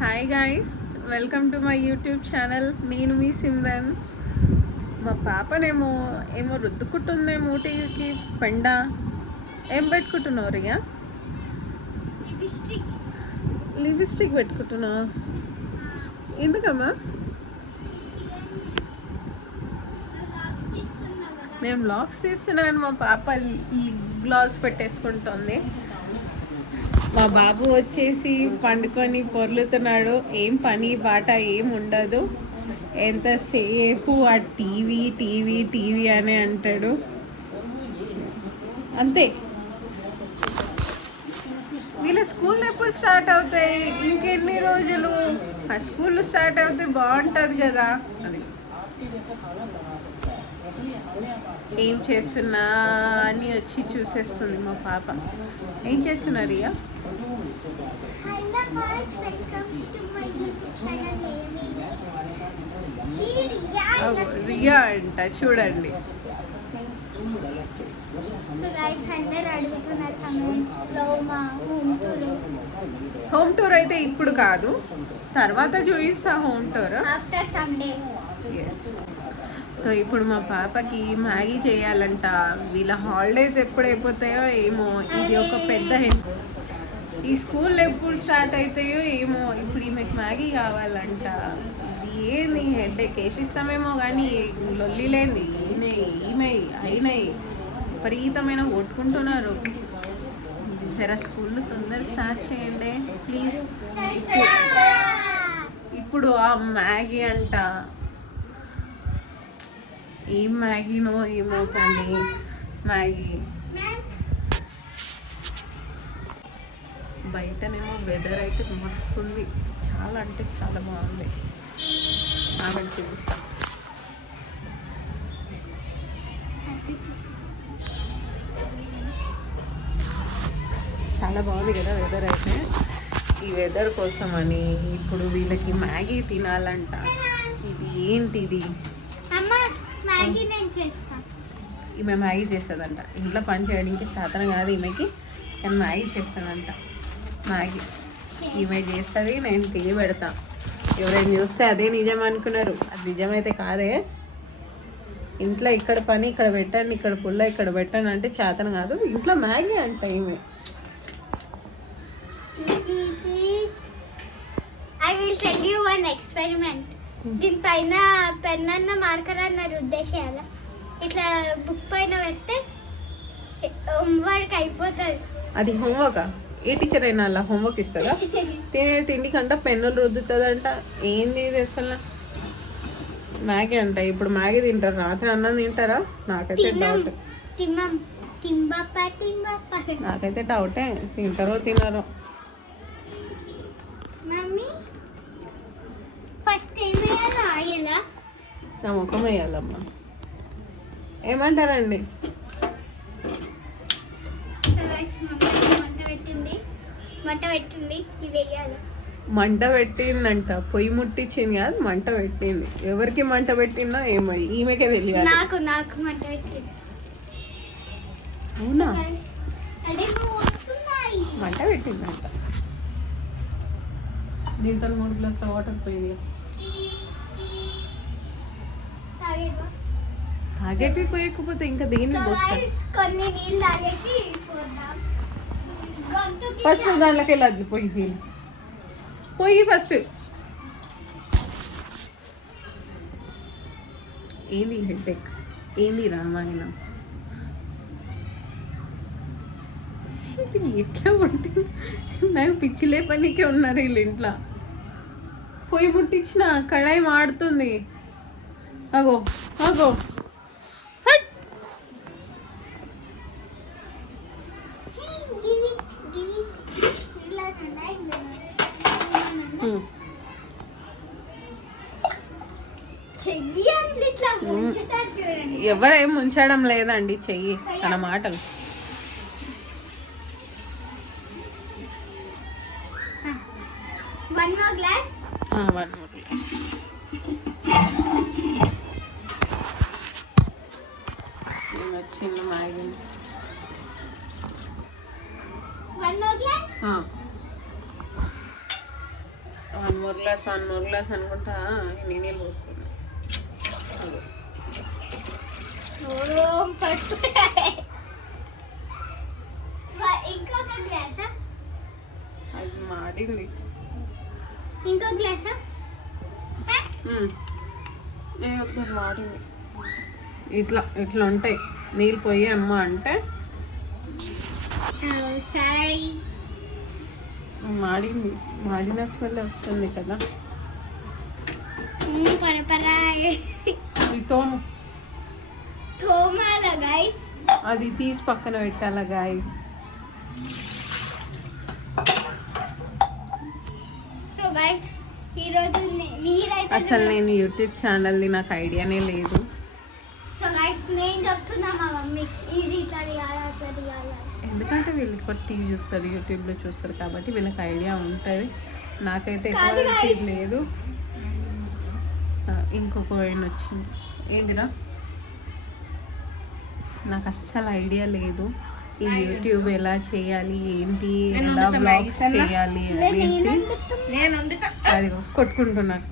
Hi guys, welcome to my YouTube channel. నేను మీ సిమ్రన్. మా పాపనేమో రుద్దుకుంటుందే మూటికి పెండ. ఏం పెట్టుకుంటున్నావు రియా? లిప్స్టిక్ పెట్టుకుంటున్నావు? ఎందుకమ్మా? నేను బ్లాగ్స్ తీస్తున్నాను. మా పాప ఈ గ్లాస్ పెట్టేసుకుంటుంది. మా బాబు వచ్చేసి పండుకొని పొర్లుతున్నాడు. ఏం పని బాట ఏం ఉండదు. ఎంతసేపు ఆ టీవీ టీవీ టీవీ అని అంటాడు. అంతే. వీళ్ళ స్కూల్ ఎప్పుడు స్టార్ట్ అవుతాయి? ఇంకెన్ని రోజులు? ఆ స్కూల్ స్టార్ట్ అవుతే బాగుంటుంది కదా అని. ఏం చేస్తున్నా అని వచ్చి చూసేస్తుంది మా పాప. ఏం చేస్తున్నారు రియా? రియా అంట, చూడండి. హోమ్ టూర్ అయితే ఇప్పుడు కాదు, తర్వాత చూపిస్తా హోమ్ టూర్. సో ఇప్పుడు మా పాపకి మ్యాగీ చేయాలంట. వీళ్ళ హాలిడేస్ ఎప్పుడు అయిపోతాయో ఏమో. ఇది ఒక పెద్ద ఈ స్కూల్ ఎప్పుడు స్టార్ట్ అవుతాయో ఏమో. ఇప్పుడు ఈమెకి మ్యాగీ కావాలంట. ఇది ఏంది హెడ్ఏక్? వేసిస్తామేమో కానీ లొల్లిలేంది. ఈమె అయినాయి విపరీతమైన కొట్టుకుంటున్నారు. జరా స్కూల్ తొందర స్టార్ట్ చేయండి ప్లీజ్. ఇప్పుడు ఆ మ్యాగీ అంట. ఏం మ్యాగీనో ఏమో కానీ మ్యాగీ. బయటనేమో వెదర్ అయితే మస్తు ఉంది. చాలా అంటే చాలా బాగుంది. ఆమెను చూపిస్తా. చాలా బాగుంది కదా వెదర్ అయితే. ఈ వెదర్ కోసం అని ఇప్పుడు వీళ్ళకి మ్యాగీ తినాలంట. ఇది ఏంటిది? ఈమె మ్యాగీ చేస్తుందంట. ఇంట్లో పని చేయడానికి శాతం కాదు ఈమెకి, కానీ మ్యాగీ చేస్తానంట. మ్యాగీ ఈమె చేస్తుంది, నేను తిని పెడతా. ఎవరైనా చూస్తే అదే నిజం అనుకున్నారు. అది నిజమైతే కాదే. ఇంట్లో ఇక్కడ పని ఇక్కడ పెట్టండి, ఇక్కడ పుల్ల ఇక్కడ పెట్టండి అంటే చేతన కాదు. ఇంట్లో మ్యాగీ అంట ఈమె. I will tell you one experiment. దీనిపైన పెన్ అన్న మార్కర్ అన్న రుద్దేసేయాల. ఇట్లా బుక్ పైన పెడితే హోంవర్క్ అయిపోతుంది. అది హోంవర్కా? ఏ టీచర్ అయినా అలా హోంవర్క్ ఇస్తుందా? తినే తిండి కంట పెన్నులు రుద్దుతుందంట. ఏంది ఇది అసలు? మ్యాగీ అంట. ఇప్పుడు మ్యాగీ తింటారు, రాత్రి అన్నం తింటారా? నాకైతే డౌట్. నాకైతే డౌటే, తింటారో తినారో. నా ముఖం వేయాలమ్మా. ఏమంటారండి? మంట పెట్టిందంట. పొయ్యి ముట్టించింది కాదు, మంట పెట్టింది. ఎవరికి మంట పెట్టిందో ఏమో, ఈమెకే తెలియాలి. నాకు మంట పెట్టింది. అవునా? మంట పెట్టిందంట. దీంతో 3 గ్లాసుల వాటర్ పోయింది. తాగేటి పోయకపోతే ఇంకా దేన్ని పోస్తారు? ఫస్ట్ దాంట్లోకి వెళ్ళద్దు. పొయ్యి ఫస్ట్. ఏంది హెడ్ఏక్? ఏంది రామాయణం? ఎట్లా పుట్టి నాకు పిచ్చి లేపనికే ఉన్నారు వీళ్ళు ఇంట్లో. పొయ్యి ముట్టించిన కడాయి మాడుతుంది. అగో అగో. ఎవరేం ముంచడం లేదండి, చెయ్యి తన మాటలు. One more glass. One more glass. చిన్న Maggi. One more glass. One more glass అనుకుంటా ఎన్ని నీళ్ళు పోస్తున్నా. అదో. ఇంకొక గ్లాసా? అది మాడింది. ఇంకో గ్లాసా? మాడింది. ఇట్లా ఉంటాయి నీళ్ళు పోయి అమ్మ అంటే సారీ మాడింది. మాడిన స్మెల్ వస్తుంది కదా. తోము తోమాలా గైస్? అది తీసి పక్కన పెట్టాలా గైస్? సో గైస్ ఈరోజు మీరైతే అసలు నేను యూట్యూబ్ ఛానల్ది నాకు ఐడియానే లేదు. సో గైస్ నేను చెప్తున్నా మా మమ్మీకి ఇది ఇట్లా తీయాలి అట్లా తీయాలి. ఎందుకంటే వీళ్ళు ఎక్కువ టీవీ చూస్తారు, యూట్యూబ్లో చూస్తారు కాబట్టి వీళ్ళకి ఐడియా ఉంటుంది. నాకైతే కాదు ఎక్కువ guys. లేదు. ఇంకొక వైన్ వచ్చింది. ఏందిరా? నాకు అస్సలు ఐడియా లేదు ఈ యూట్యూబ్ ఎలా చేయాలి, ఏంటి, ఎలా బ్లాగ్స్ చేయాలి అనేసి. నేను అదిగో కొట్టుకుంటున్నారు.